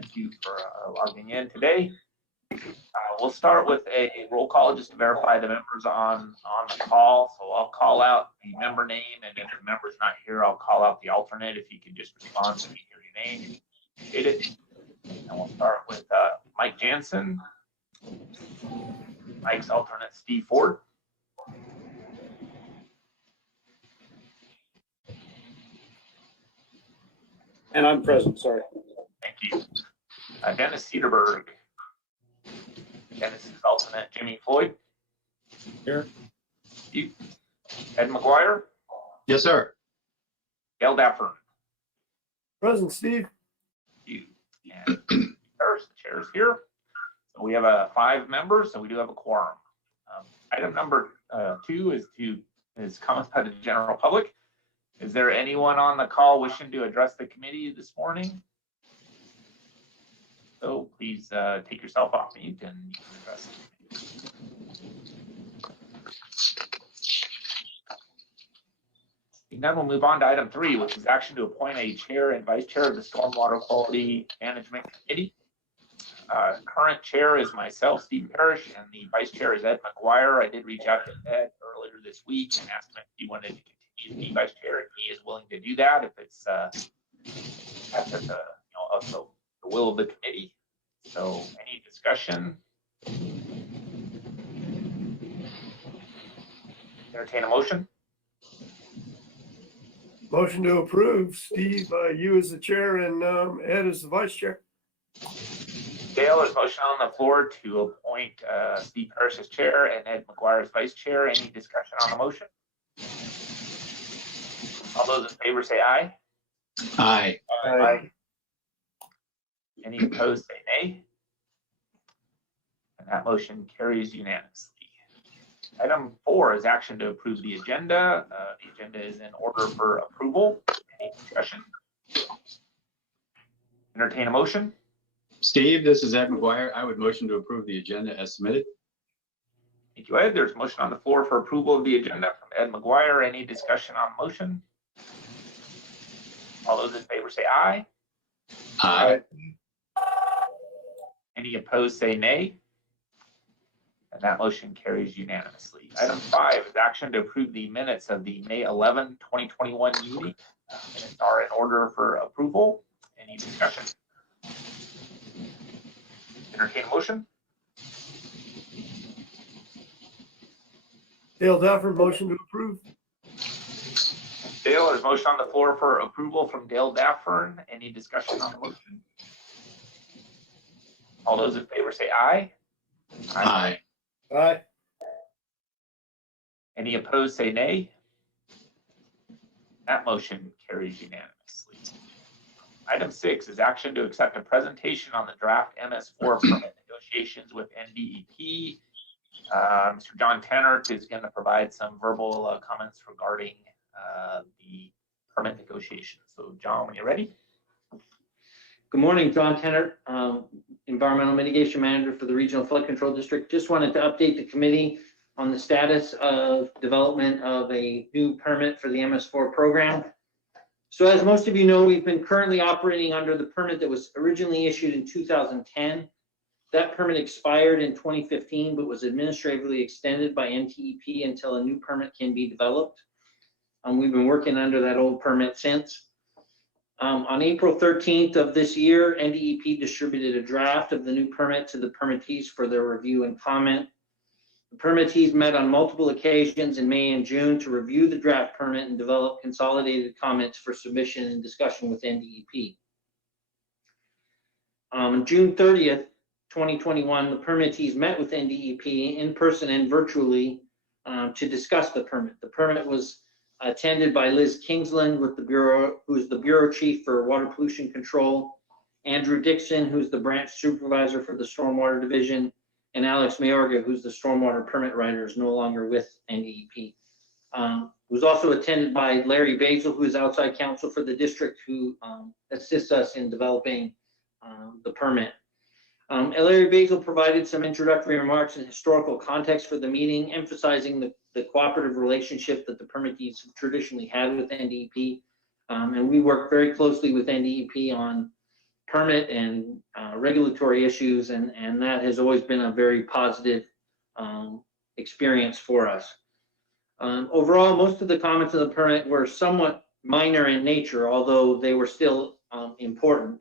Thank you for logging in today. We'll start with a roll call just to verify the members on the call. So I'll call out the member name, and if the member's not here, I'll call out the alternate. If you can just respond to me, hear your name, appreciate it. And we'll start with Mike Jansen. Mike's alternate, Steve Ford. And I'm present, sorry. Thank you. Dennis Cedarberg. Dennis's alternate, Jimmy Floyd. Here. You. Ed McGuire. Yes, sir. Dale Dapper. Present, Steve. You. And first, the chair is here. So we have 5 members, so we do have a quorum. Item number 2 is comments by the general public. Is there anyone on the call wishing to address the committee this morning? So please take yourself off mute and you can address it. Then we'll move on to item 3, which is action to appoint a chair and vice chair of the Stormwater Quality Management Committee. Current chair is myself, Steve Parrish, and the vice chair is Ed McGuire. I did reach out to Ed earlier this week and asked him if he wanted to continue to be vice chair, and he is willing to do that if it's at the of the will of the committee. So any discussion? Entertain a motion. Motion to approve. Steve, you as the chair and Ed as the vice chair. Dale, there's motion on the floor to appoint Steve Parrish as chair and Ed McGuire as vice chair. Any discussion on the motion? All those in favor say aye. Aye. Aye. Any opposed say nay. And that motion carries unanimously. Item 4 is action to approve the agenda. The agenda is in order for approval. Any discussion? Entertain a motion. Steve, this is Ed McGuire. I would motion to approve the agenda as submitted. Thank you, Ed. There's a motion on the floor for approval of the agenda from Ed McGuire. Any discussion on the motion? All those in favor say aye. Aye. Any opposed say nay. And that motion carries unanimously. Item 5 is action to approve the minutes of the May 11, 2021 meeting. Minutes are in order for approval. Any discussion? Entertain a motion. Dale Dapper, motion to approve. Dale, there's motion on the floor for approval from Dale Daffern. Any discussion on the motion? All those in favor say aye. Aye. Aye. Any opposed say nay. That motion carries unanimously. Item 6 is action to accept a presentation on the draft MS4 permit negotiations with NDEP. Mr. John Tennert is going to provide some verbal comments regarding the permit negotiations. So John, when you're ready. Good morning, John Tennert, Environmental Mitigation Manager for the Regional Flood Control District. Just wanted to update the committee on the status of development of a new permit for the MS4 program. So as most of you know, we've been currently operating under the permit that was originally issued in 2010. That permit expired in 2015, but was administratively extended by NTEP until a new permit can be developed. We've been working under that old permit since. On April 13th of this year, NDEP distributed a draft of the new permit to the permittees for their review and comment. The permittees met on multiple occasions in May and June to review the draft permit and develop consolidated comments for submission and discussion with NDEP. On June 30th, 2021, the permittees met with NDEP in person and virtually to discuss the permit. The permit was attended by Liz Kingsland with the Bureau, who's the Bureau Chief for Water Pollution Control, Andrew Dixon, who's the Branch Supervisor for the Stormwater Division, and Alex Mayorga, who's the Stormwater Permit Writer, is no longer with NDEP. It was also attended by Larry Basil, who is outside counsel for the district, who assists us in developing the permit. Larry Basil provided some introductory remarks and historical context for the meeting, emphasizing the cooperative relationship that the permittees have traditionally had with NDEP. And we work very closely with NDEP on permit and regulatory issues, and that has always been a very positive experience for us. Overall, most of the comments of the permit were somewhat minor in nature, although they were still important.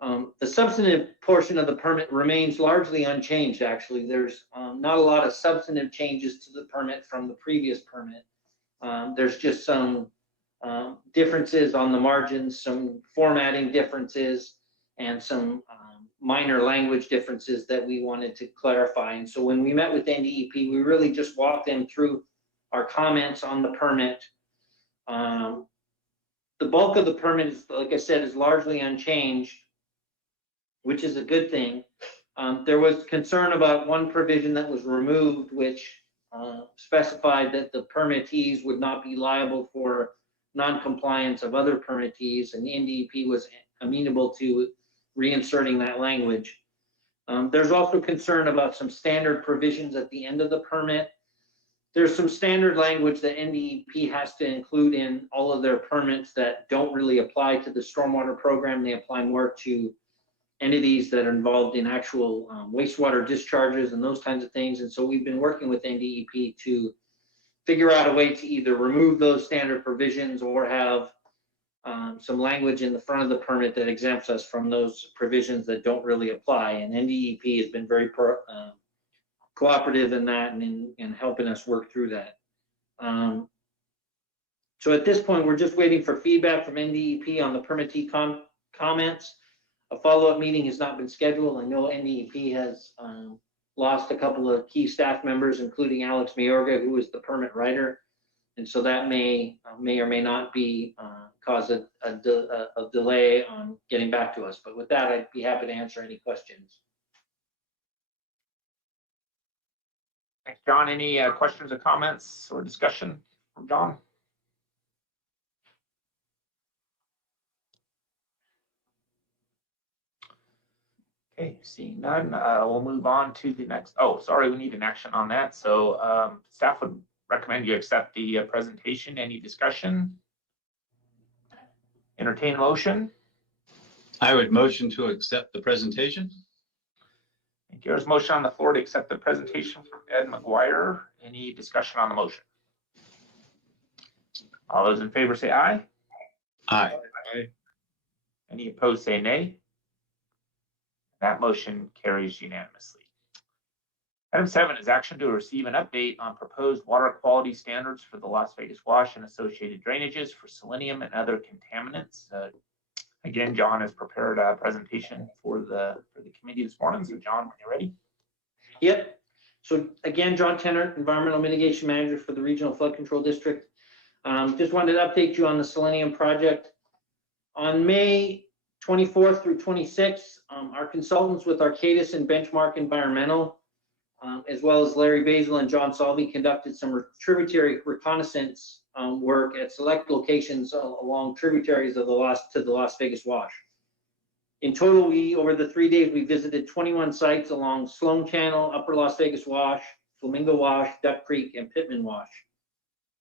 The substantive portion of the permit remains largely unchanged, actually. There's not a lot of substantive changes to the permit from the previous permit. There's just some differences on the margins, some formatting differences, and some minor language differences that we wanted to clarify. And so when we met with NDEP, we really just walked them through our comments on the permit. The bulk of the permit, is, like I said, is largely unchanged, which is a good thing. There was concern about one provision that was removed, which specified that the permittees would not be liable for non-compliance of other permittees, and the NDEP was amenable to reinserting that language. There's also concern about some standard provisions at the end of the permit. There's some standard language that NDEP has to include in all of their permits that don't really apply to the stormwater program. They apply more to entities that are involved in actual wastewater discharges and those kinds of things. And so we've been working with NDEP to figure out a way to either remove those standard provisions or have some language in the front of the permit that exempts us from those provisions that don't really apply. And NDEP has been very cooperative in that and in helping us work through that. So at this point, we're just waiting for feedback from NDEP on the permittee comments. A follow-up meeting has not been scheduled. I know NDEP has lost a couple of key staff members, including Alex Mayorga, who is the permit writer. And so that may or may not be cause a delay on getting back to us. But with that, I'd be happy to answer any questions. Thanks, John. Any questions or comments or discussion from John? Okay, seeing none, we'll move on to the next. Oh, sorry, we need an action on that. So staff would recommend you accept the presentation. Any discussion? Entertain a motion. I would motion to accept the presentation. Thank you. There's a motion on the floor to accept the presentation from Ed McGuire. Any discussion on the motion? All those in favor say aye. Aye. Any opposed say nay. That motion carries unanimously. Item 7 is action to receive an update on proposed water quality standards for the Las Vegas Wash and associated drainages for selenium and other contaminants. Again, John has prepared a presentation for the committee this morning. So John, when you're ready. Yep. So again, John Tenner, Environmental Mitigation Manager for the Regional Flood Control District. Just wanted to update you on the selenium project. On May 24th through 26th, our consultants with Arcadis and Benchmark Environmental, as well as Larry Basil and John Salvi, conducted some tributary reconnaissance work at select locations along tributaries of the Las Vegas Wash. In total, over the 3 days, we visited 21 sites along Sloan Channel, Upper Las Vegas Wash, Flamingo Wash, Duck Creek, and Pittman Wash.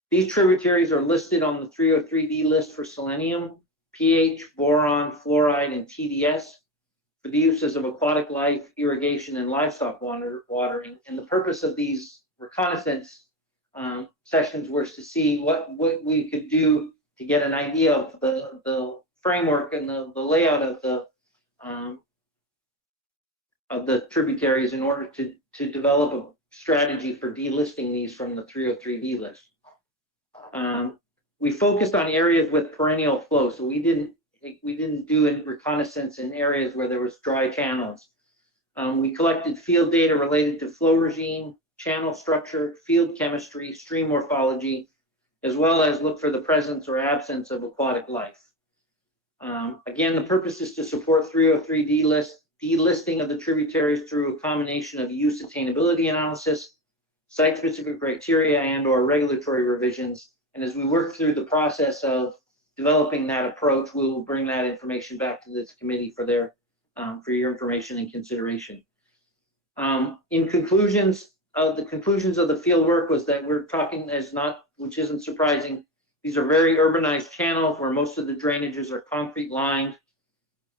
These tributaries are listed on the 303D list for selenium, pH, boron, fluoride, and TDS for the uses of aquatic life, irrigation, and livestock watering. And the purpose of these reconnaissance sessions was to see what we could do to get an idea of the framework and the layout of the tributaries in order to develop a strategy for delisting these from the 303D list. We focused on areas with perennial flow, so we didn't do a reconnaissance in areas where there was dry channels. We collected field data related to flow regime, channel structure, field chemistry, stream morphology, as well as look for the presence or absence of aquatic life. Again, the purpose is to support 303D delisting of the tributaries through a combination of use attainability analysis, site-specific criteria, and/or regulatory revisions. And as we work through the process of developing that approach, we will bring that information back to this committee for your information and consideration. In conclusions, the conclusions of the field work was that we're talking which isn't surprising, these are very urbanized channels where most of the drainages are concrete lined.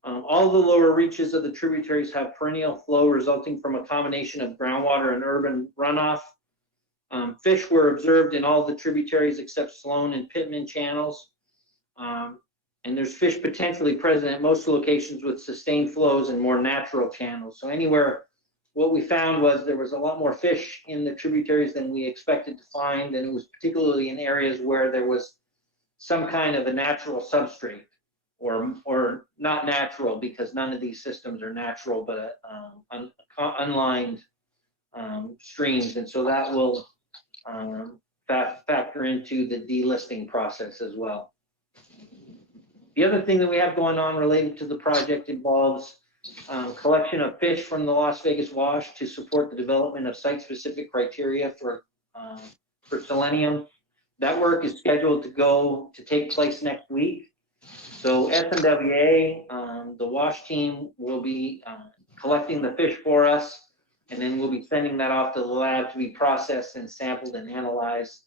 All the lower reaches of the tributaries have perennial flow resulting from a combination of groundwater and urban runoff. Fish were observed in all the tributaries except Sloan and Pittman channels. And there's fish potentially present at most locations with sustained flows and more natural channels. So anywhere, what we found was there was a lot more fish in the tributaries than we expected to find, and it was particularly in areas where there was some kind of a natural substrate, or not natural, because none of these systems are natural, but unlined streams, and so that will factor into the delisting process as well. The other thing that we have going on related to the project involves collection of fish from the Las Vegas Wash to support the development of site-specific criteria for selenium. That work is scheduled to take place next week. So SMWA, the wash team, will be collecting the fish for us, and then we'll be sending that off to the lab to be processed and sampled and analyzed.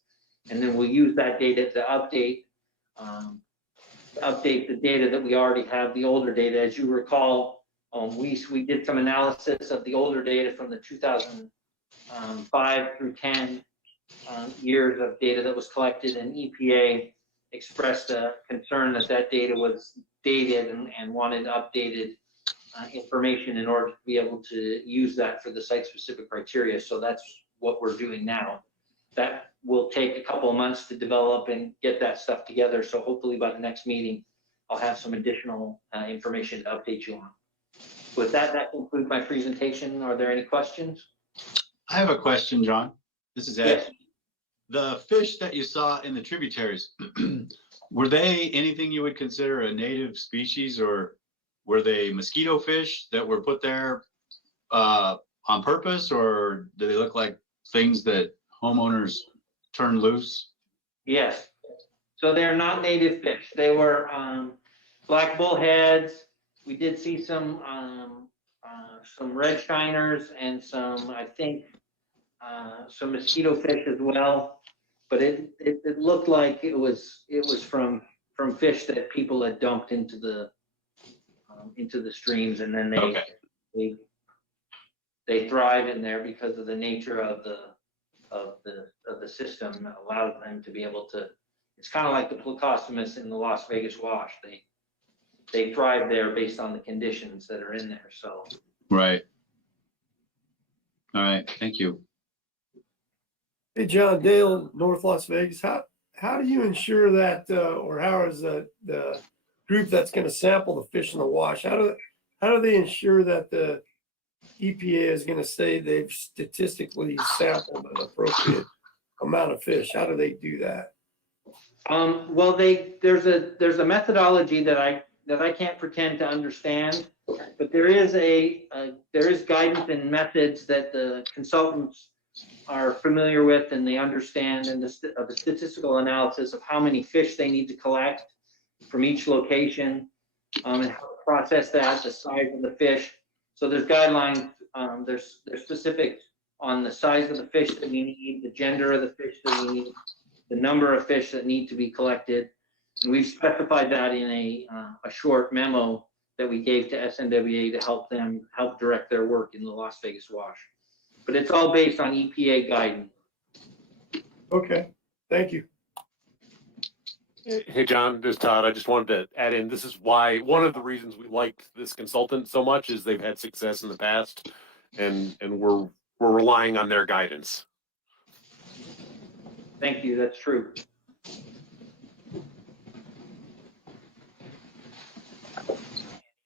And then we'll use that data to update the data that we already have, the older data. As you recall, we did some analysis of the older data from the 2005 through 10 years of data that was collected, and EPA expressed a concern that that data was dated and wanted updated information in order to be able to use that for the site-specific criteria. So that's what we're doing now. That will take a couple of months to develop and get that stuff together. So hopefully by the next meeting, I'll have some additional information to update you on. With that, that concludes my presentation. Are there any questions? I have a question, John. This is Ed. Yes. The fish that you saw in the tributaries, were they anything you would consider a native species, or were they mosquito fish that were put there on purpose, or do they look like things that homeowners turn loose? Yes. So they're not native fish. They were black bullheads. We did see some red shiners and some, I think, some mosquito fish as well. But it looked like it was from fish that people had dumped into the streams, and then they thrive in there because of the nature of the system that allows them to be able to. It's kind of like the Plecostomus in the Las Vegas Wash. They thrive there based on the conditions that are in there. So. Right. All right. Thank you. Hey, John, Dale, North Las Vegas, how do you ensure that, or how is the group that's going to sample the fish in the wash, how do they ensure that the EPA is going to say they've statistically sampled an appropriate amount of fish? How do they do that? Well, there's a methodology that I can't pretend to understand, but there is guidance and methods that the consultants are familiar with, and they understand, and the statistical analysis of how many fish they need to collect from each location, and how to process that, the size of the fish. So there's guidelines, there's specifics on the size of the fish that we need, the gender of the fish that we need, the number of fish that need to be collected. And we've specified that in a short memo that we gave to SNWA to help direct their work in the Las Vegas Wash. But it's all based on EPA guidance. Okay, thank you. Hey, John, this is Todd. I just wanted to add in, this is why, one of the reasons we liked this consultant so much is they've had success in the past, and we're relying on their guidance. Thank you, that's true.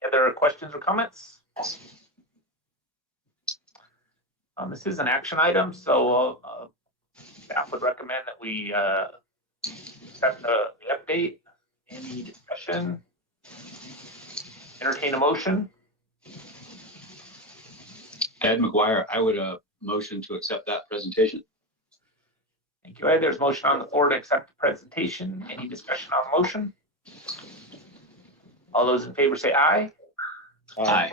Other questions or comments? This is an action item, so staff would recommend that we accept the update. Any discussion? Entertain a motion. Ed McGuire, I would motion to accept that presentation. Thank you, Ed. There's a motion on the floor to accept the presentation. Any discussion on the motion? All those in favor say aye. Aye.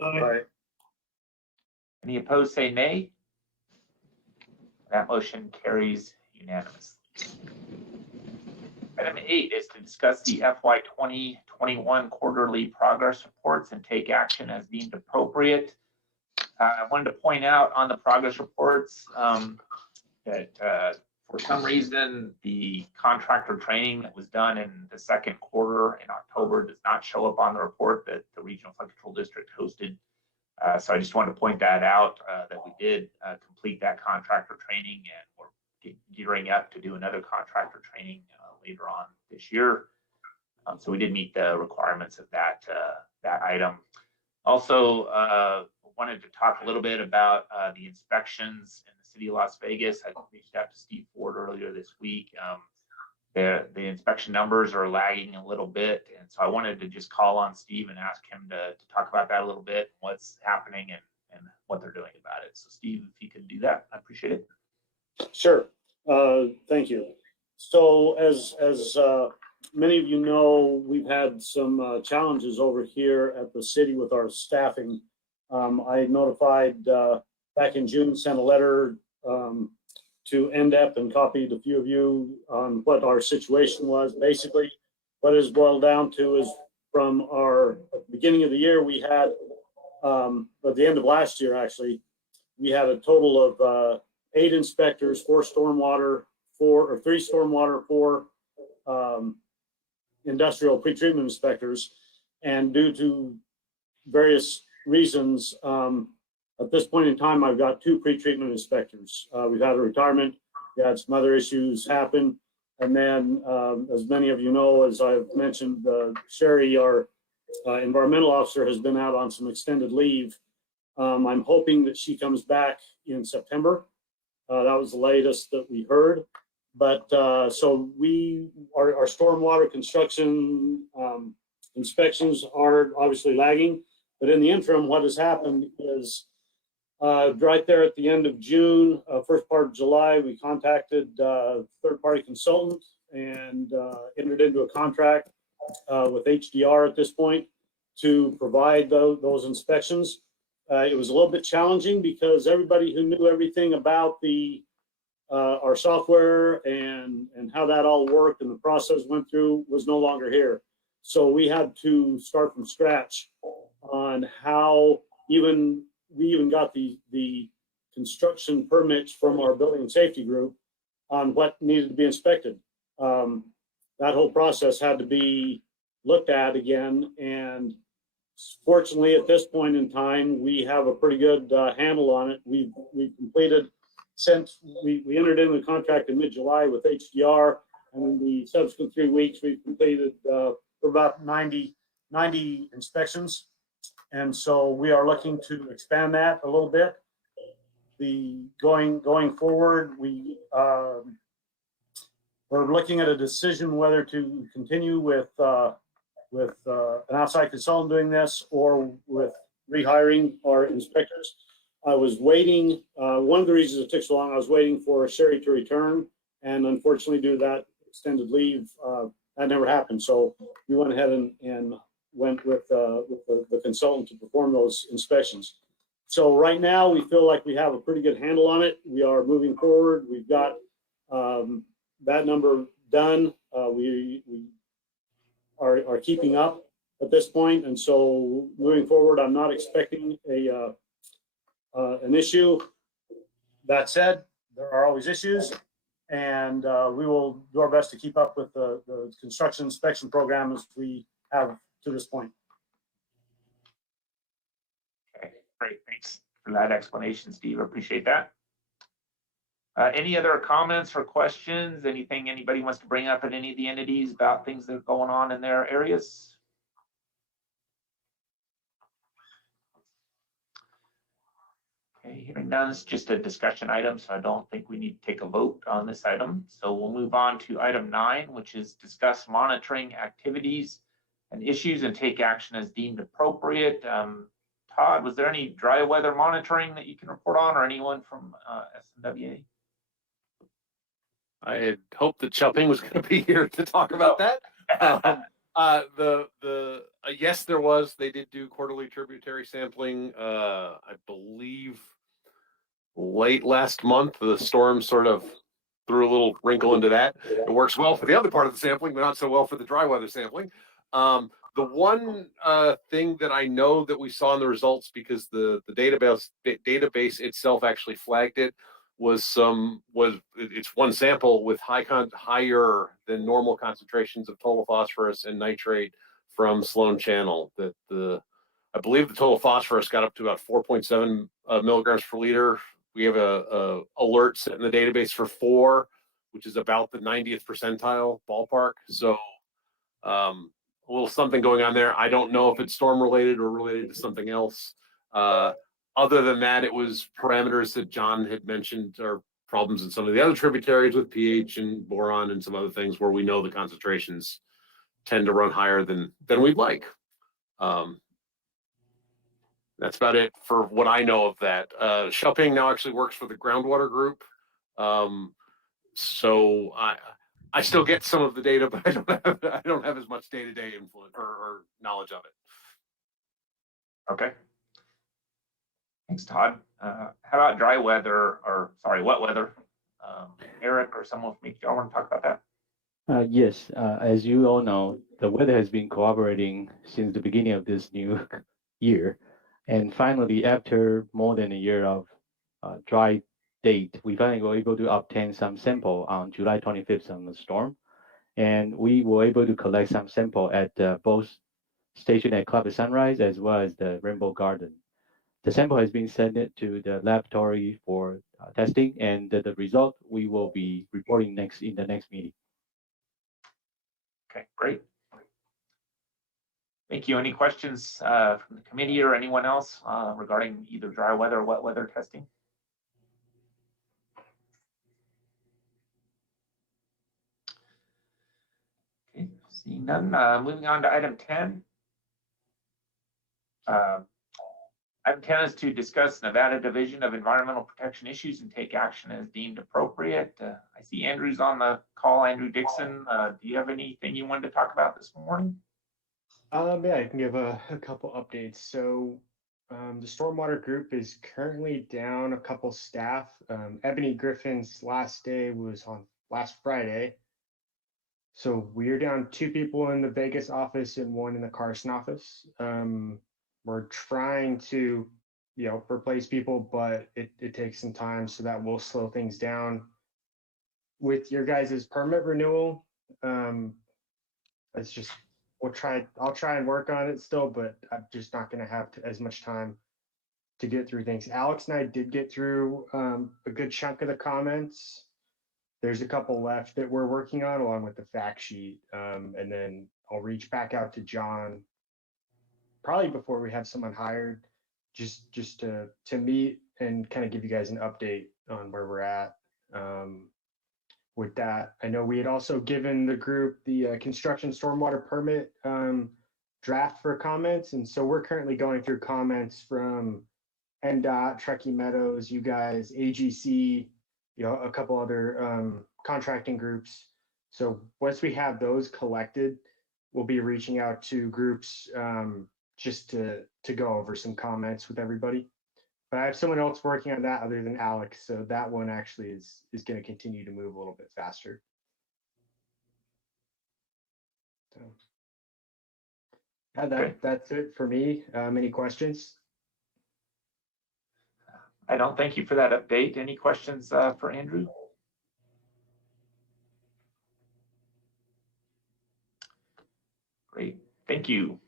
Aye. Any opposed say nay. That motion carries unanimously. Item 8 is to discuss the FY 2020 2021 quarterly progress reports and take action as deemed appropriate. I wanted to point out on the progress reports that for some reason, the contractor training that was done in the second quarter in October does not show up on the report that the Regional Flood Control District hosted. So I just wanted to point that out, that we did complete that contractor training, and we're gearing up to do another contractor training later on this year. So we did meet the requirements of that item. Also, wanted to talk a little bit about the inspections in the city of Las Vegas. I reached out to Steve Ford earlier this week. The inspection numbers are lagging a little bit, and so I wanted to just call on Steve and ask him to talk about that a little bit, what's happening and what they're doing about it. So Steve, if you could do that, I appreciate it. Sure. Thank you. So as many of you know, we've had some challenges over here at the city with our staffing. I notified back in June, sent a letter to NDEP and copied a few of you on what our situation was. Basically, what it's boiled down to is from our beginning of the year, we had, at the end of last year, actually, we had a total of 8 inspectors, 3 stormwater, 4 industrial pretreatment inspectors. And due to various reasons, at this point in time, I've got 2 pretreatment inspectors. We've had a retirement, we had some other issues happen. And then, as many of you know, as I've mentioned, Sherry, our environmental officer, has been out on some extended leave. I'm hoping that she comes back in September. That was the latest that we heard. But so our stormwater construction inspections are obviously lagging. But in the interim, what has happened is right there at the end of June, first part of July, we contacted a third-party consultant and entered into a contract with HDR at this point to provide those inspections. It was a little bit challenging because everybody who knew everything about our software and how that all worked and the process went through was no longer here. So we had to start from scratch on how we even got the construction permits from our building and safety group on what needed to be inspected. That whole process had to be looked at again, and fortunately at this point in time we have a pretty good handle on it. We've completed, since we entered into the contract in mid-July with HDR, and in the subsequent 3 weeks we've completed about 90 inspections. And so we are looking to expand that a little bit. Going forward, we're looking at a decision whether to continue with an outside consultant doing this or with rehiring our inspectors. I was waiting. One of the reasons it took so long, I was waiting for Sherry to return, and unfortunately, due to that extended leave, that never happened. So we went ahead and went with the consultant to perform those inspections. So right now we feel like we have a pretty good handle on it. We are moving forward. We've got that number done. We are keeping up at this point, and so moving forward, I'm not expecting an issue. That said, there are always issues, and we will do our best to keep up with the construction inspection program as we have to this point. Okay, great. Thanks for that explanation, Steve. I appreciate that. Any other comments or questions? Anything anybody wants to bring up at any of the entities about things that are going on in their areas? Okay, hearing none, it's just a discussion item, so I don't think we need to take a vote on this item. So we'll move on to item 9, which is discuss monitoring activities and issues and take action as deemed appropriate. Todd, was there any dry weather monitoring that you can report on, or anyone from SMWA? I had hoped that Xiaoping was going to be here to talk about that. Yes, there was. They did do quarterly tributary sampling. I believe late last month. The storm sort of threw a little wrinkle into that. It works well for the other part of the sampling, but not so well for the dry weather sampling. The one thing that I know that we saw in the results, because the database itself actually flagged it, it's one sample with higher than normal concentrations of total phosphorus and nitrate from Sloan Channel. I believe the total phosphorus got up to about 4.7 milligrams per liter. We have a alert set in the database for 4, which is about the 90th percentile ballpark. So a little something going on there. I don't know if it's storm related or related to something else. Other than that, it was parameters that John had mentioned, or problems in some of the other tributaries with pH and boron and some other things where we know the concentrations tend to run higher than we'd like. That's about it for what I know of that. Xiaoping now actually works for the groundwater group. So I still get some of the data, but I don't have as much day-to-day influence or knowledge of it. Okay. Thanks, Todd. How about wet weather? Eric or someone from y'all want to talk about that? Yes, as you all know, the weather has been cooperating since the beginning of this new year. And finally, after more than a year of dry date, we finally were able to obtain some sample on July 25th on the storm. And we were able to collect some sample at both station at Club of Sunrise as well as the Rainbow Garden. The sample has been sent to the laboratory for testing, and the result we will be reporting in the next meeting. Okay, great. Thank you. Any questions from the committee or anyone else regarding either dry weather or wet weather testing? Okay, seeing none. Moving on to item 10. Item 10 is to discuss Nevada Division of Environmental Protection issues and take action as deemed appropriate. I see Andrew's on the call. Andrew Dixon, do you have anything you wanted to talk about this morning? Yeah, I can give a couple updates. So the stormwater group is currently down a couple staff. Ebony Griffin's last day was on last Friday. So we're down 2 people in the Vegas office and 1 in the Carson office. We're trying to, replace people, but it takes some time, so that will slow things down. With your guys' permit renewal, it's just, I'll try and work on it still, but I'm just not going to have as much time to get through things. Alex and I did get through a good chunk of the comments. There's a couple left that we're working on along with the fact sheet. And then I'll reach back out to John probably before we have someone hired, just to meet and kind of give you guys an update on where we're at. With that, I know we had also given the group the construction stormwater permit draft for comments. And so we're currently going through comments from NDOT, Truckee Meadows, you guys, AGC, a couple other contracting groups. So once we have those collected, we'll be reaching out to groups just to go over some comments with everybody. But I have someone else working on that other than Alex, so that one actually is going to continue to move a little bit faster. So yeah, that's it for me. Any questions? I don't. Thank you for that update. Any questions for Andrew? Great, thank you.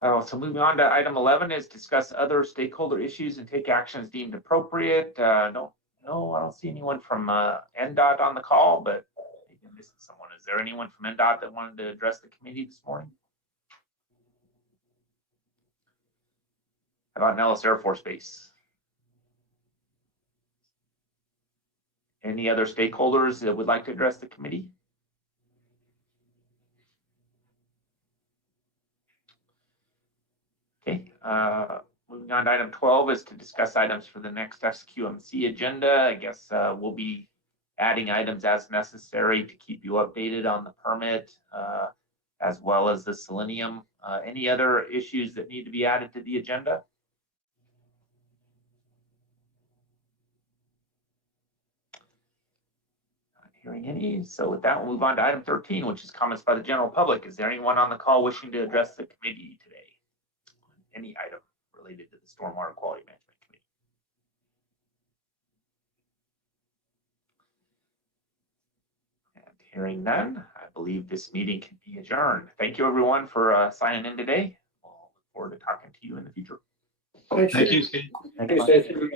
So moving on to item 11 is discuss other stakeholder issues and take action as deemed appropriate. No, I don't see anyone from NDOT on the call, but maybe I'm missing someone. Is there anyone from NDOT that wanted to address the committee this morning? How about Nellis Air Force Base? Any other stakeholders that would like to address the committee? Okay, moving on to item 12 is to discuss items for the next SQMC agenda. I guess we'll be adding items as necessary to keep you updated on the permit, as well as the selenium. Any other issues that need to be added to the agenda? Not Hearing any, so with that, we'll move on to item 13, which is comments by the general public. Is there anyone on the call wishing to address the committee today? Any item related to the Stormwater Quality Management Committee? And hearing none, I believe this meeting can be adjourned. Thank you, everyone, for signing in today. We'll look forward to talking to you in the future. Thanks, Thank Steve. you, Steve. Thank you.